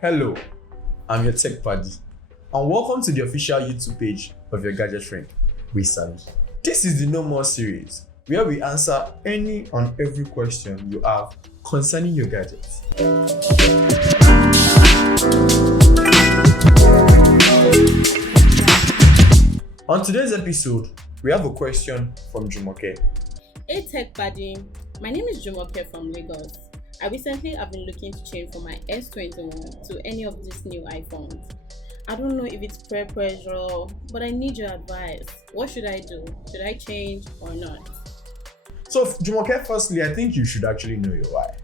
Hello, I'm your tech buddy, and welcome to the official YouTube page of your gadget friend, Sally. This is the No More series, where we answer any and every question you have concerning your gadgets. On today's episode, we have a question from Jumoke. Hey tech buddy, my name is Jumoke from Lagos. I recently have been looking to change from my S21 to any of these new iPhones. I don't know if it's peer pressure, but I need your advice. What should I do? Should I change or not? So Jumoke, firstly, I think you should actually know your why.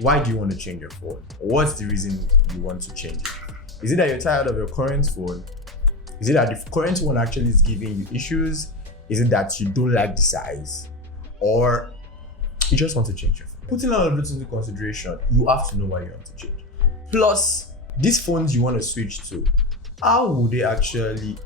Why do you want to change your phone? What's the reason you want to change it? Is it that you're tired of your current phone? Is it that the current one actually is giving you issues? Is it that you don't like the size? Or you just want to change your phone? Putting all of this into consideration, you have to know why you want to change. Plus, these phones you want to switch to, how will they actually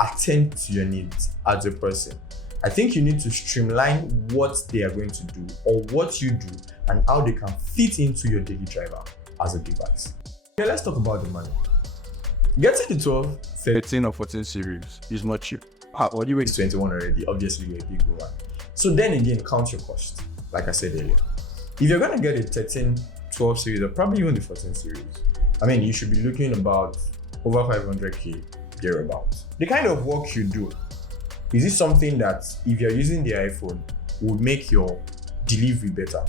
attend to your needs as a person? I think you need to streamline what they are going to do or what you do and how they can fit into your daily driver as a device. Okay, let's talk about the money. Getting the 12, 13 or 14 series is not cheap. What do you wait? 21 already, obviously you're a big one. So then again, count your cost, like I said earlier. If you're going to get a 13, 12 series or probably even the 14 series, I mean, you should be looking about over 500k thereabouts. The kind of work you do, is it something that if you're using the iPhone would make your delivery better?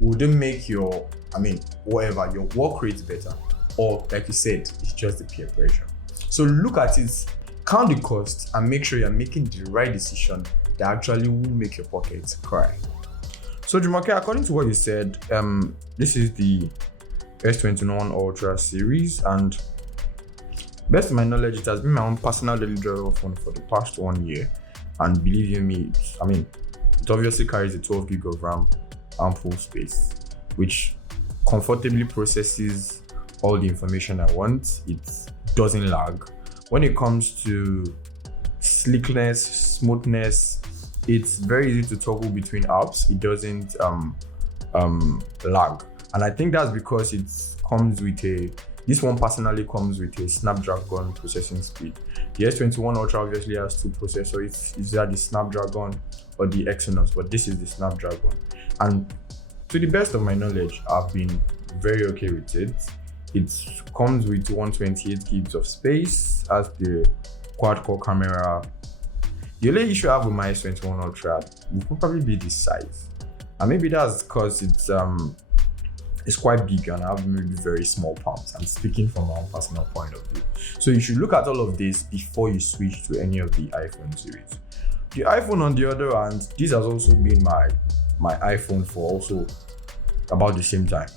Would it make your, your work rate better? Or like you said, it's just the peer pressure. So look at it, count the cost and make sure you're making the right decision that actually will make your pockets cry. So Jumoke, according to what you said, this is the S21 Ultra series, and best of my knowledge, it has been my own personal daily driver phone for the past 1 year. And believe you me, it obviously carries a 12 gig of RAM, ample space, which comfortably processes all the information I want. It doesn't lag. When it comes to slickness, smoothness, it's very easy to toggle between apps. It doesn't lag. And I think that's because this one personally comes with a Snapdragon processing speed. The S21 Ultra obviously has two processors. It's either the Snapdragon or the Exynos, but this is the Snapdragon. And to the best of my knowledge, I've been very okay with it. It comes with 128 gigs of space as the quad-core camera. The only issue I have with my S21 Ultra will probably be the size. And maybe that's because it's quite big and I have maybe very small palms. I'm speaking from my own personal point of view. So you should look at all of this before you switch to any of the iPhone series. The iPhone, on the other hand, this has also been my iPhone for also about the same time.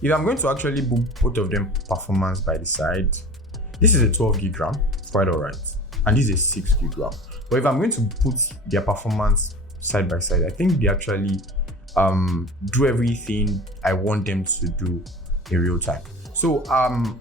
If I'm going to actually book both of them performance by the side, this is a 12 gig RAM, quite alright. And this is a 6 gig RAM. But if I'm going to put their performance side by side, I think they actually do everything I want them to do in real time. So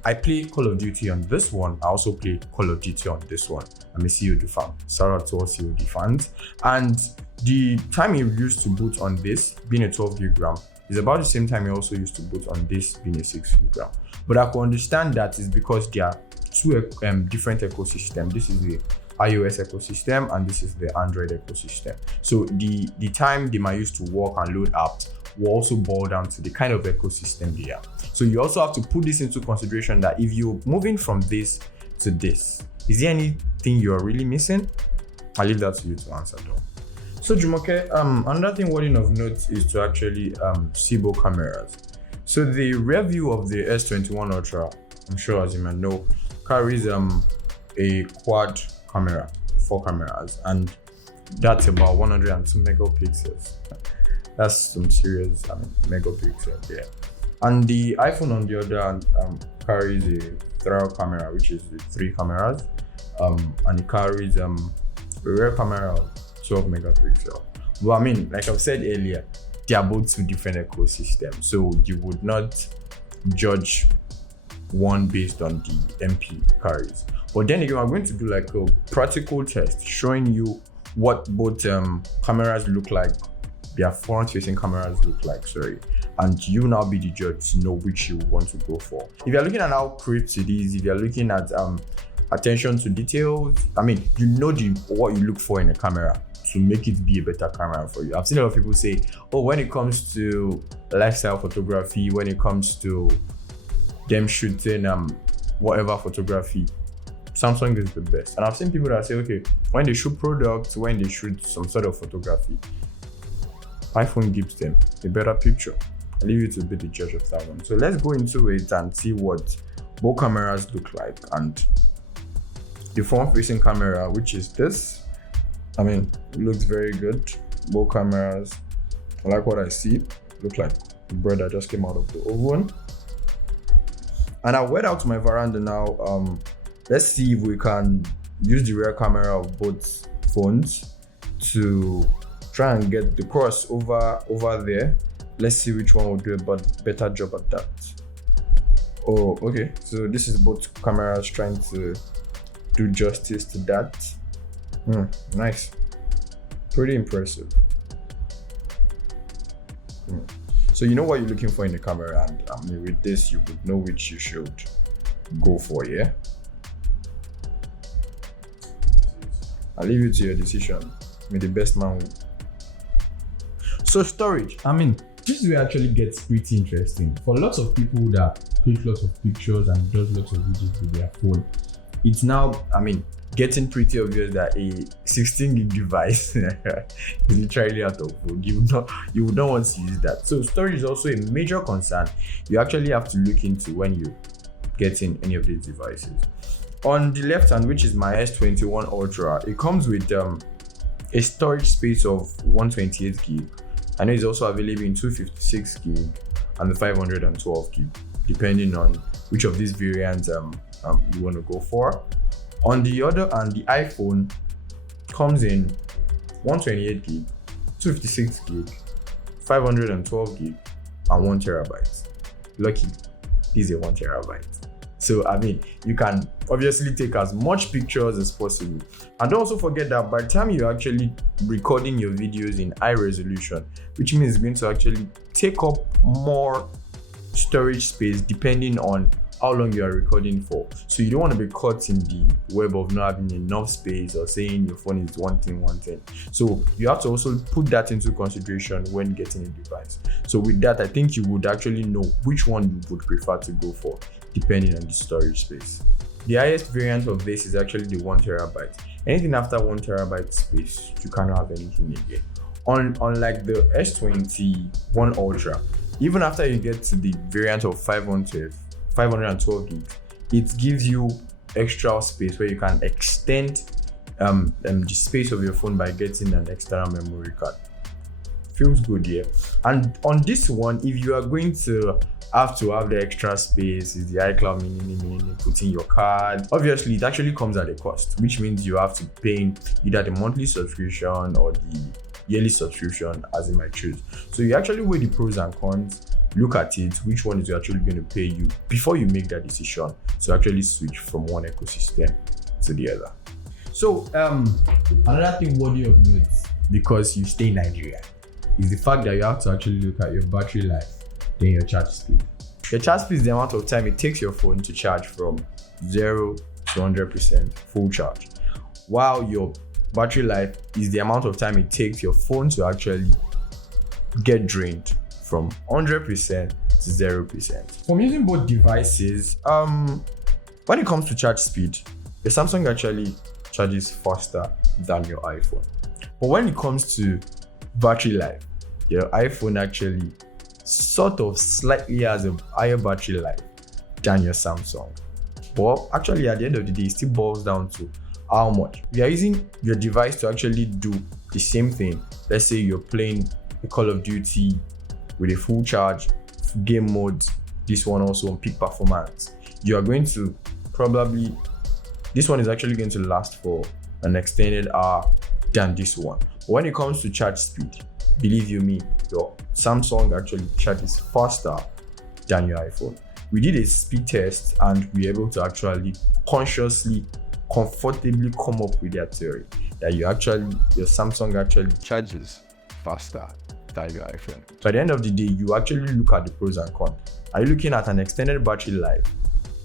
I play Call of Duty on this one. I also play Call of Duty on this one. I'm a COD fan. Shout out to all COD fans. And the time you used to boot on this, being a 12 gig RAM, is about the same time you also used to boot on this, being a 6 gig RAM. But I can understand that is because there are two different ecosystems. This is the iOS ecosystem and this is the Android ecosystem. So the time they might use to work and load apps will also boil down to the kind of ecosystem they are. So you also have to put this into consideration that if you're moving from this to this, is there anything you're really missing? I'll leave that to you to answer though. So Jumoke, another thing worthy of note is to actually see both cameras. So the rear view of the S21 Ultra, I'm sure as you might know, carries a quad camera, 4 cameras, and that's about 102 megapixels. That's some serious megapixels there. And the iPhone on the other hand carries a trial camera, which is with 3 cameras, and it carries a rear camera of 12 megapixels. But like I've said earlier, they are both 2 different ecosystems, so you would not judge one based on the MP carries. But then again, I'm going to do like a practical test showing you what both cameras look like their front-facing cameras look like, and you now be the judge to know which you want to go for. If you're looking at how crisp it is, if you're looking at attention to details, I mean, you know what you look for in a camera to make it be a better camera for you. I've seen a lot of people say, oh, when it comes to lifestyle photography, when it comes to them shooting whatever photography, Samsung is the best. And I've seen people that say, okay, when they shoot products, when they shoot some sort of photography, iPhone gives them a better picture. I'll leave you to be the judge of that one. So let's go into it and see what both cameras look like. And the front-facing camera, which is this, I mean, it looks very good. Both cameras, I like what I see. Look like the bread that just came out of the oven. And I went out to my veranda now. Let's see if we can use the rear camera of both phones to try and get the cross over there. Let's see which one will do a better job at that. Oh, okay. So this is both cameras trying to do justice to that. Nice. Pretty impressive. So you know what you're looking for in the camera, and I mean, with this you would know which you should go for, yeah? I'll leave you to your decision. May the best man win. So storage, I mean, this is where it actually gets pretty interesting. For lots of people that take lots of pictures and does lots of videos with their phone, it's now, I mean, getting pretty obvious that a 16 gig device is literally out of vogue. You would not want to use that. So storage is also a major concern you actually have to look into when you get in any of these devices. On the left hand, which is my S21 Ultra, it comes with a storage space of 128 gig. I know it's also available in 256 gig and the 512 gig, depending on which of these variants you want to go for. On the other hand, the iPhone comes in 128 gig, 256 gig, 512 gig, and 1 terabyte. Lucky, this is a 1 terabyte. So, I mean, you can obviously take as much pictures as possible. And don't also forget that by the time you're actually recording your videos in high resolution, which means it's going to actually take up more storage space depending on how long you are recording for. So you don't want to be caught in the web of not having enough space or saying your phone is one thing. So you have to also put that into consideration when getting a device. So with that, I think you would actually know which one you would prefer to go for depending on the storage space. The highest variant of this is actually the 1 terabyte. Anything after 1 terabyte space, you cannot have anything again. Unlike the S21 Ultra, even after you get to the variant of 512 gig, it gives you extra space where you can extend the space of your phone by getting an external memory card. Feels good, yeah. And on this one, if you are going to have the extra space, is the iCloud mini put in your card. Obviously, it actually comes at a cost, which means you have to pay either the monthly subscription or the yearly subscription, as you might choose. So you actually weigh the pros and cons, look at it, which one is actually going to pay you before you make that decision to actually switch from one ecosystem to the other. So another thing worthy of note, because you stay in Nigeria, is the fact that you have to actually look at your battery life, then your charge speed. Your charge speed is the amount of time it takes your phone to charge from 0 to 100% full charge, while your battery life is the amount of time it takes your phone to actually get drained from 100% to 0%. From using both devices, when it comes to charge speed, the Samsung actually charges faster than your iPhone. But when it comes to battery life, your iPhone actually sort of slightly has a higher battery life than your Samsung. But actually, at the end of the day, it still boils down to how much. If you're using your device to actually do the same thing, let's say you're playing a Call of Duty with a full charge, game mode, this one also on peak performance, you are going to this one is actually going to last for an extended hour than this one. But when it comes to charge speed, believe you me, your Samsung actually charges faster than your iPhone. We did a speed test and we were able to actually comfortably come up with that theory that your Samsung actually charges faster type of iPhone. So at the end of the day, you actually look at the pros and cons. Are you looking at an extended battery life,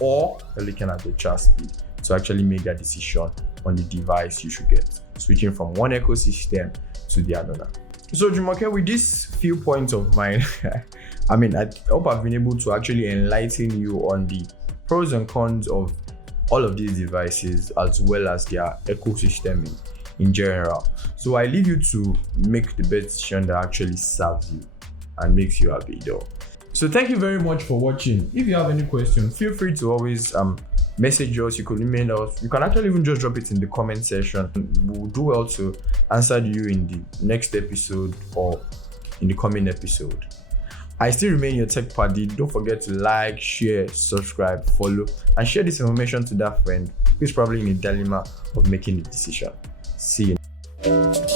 or you're looking at the charge speed to actually make that decision on the device you should get, switching from one ecosystem to the other? So Jumoke, with these few points of mine, I hope I've been able to actually enlighten you on the pros and cons of all of these devices, as well as their ecosystem in general. So I leave you to make the best decision that actually serves you and makes you happy though. So thank you very much for watching. If you have any questions, feel free to always message us. You could email us. You can actually even just drop it in the comment section. We'll do well to answer you in the next episode or in the coming episode. I still remain your tech buddy. Don't forget to like, share, subscribe, follow, and share this information to that friend who's probably in a dilemma of making the decision. See you.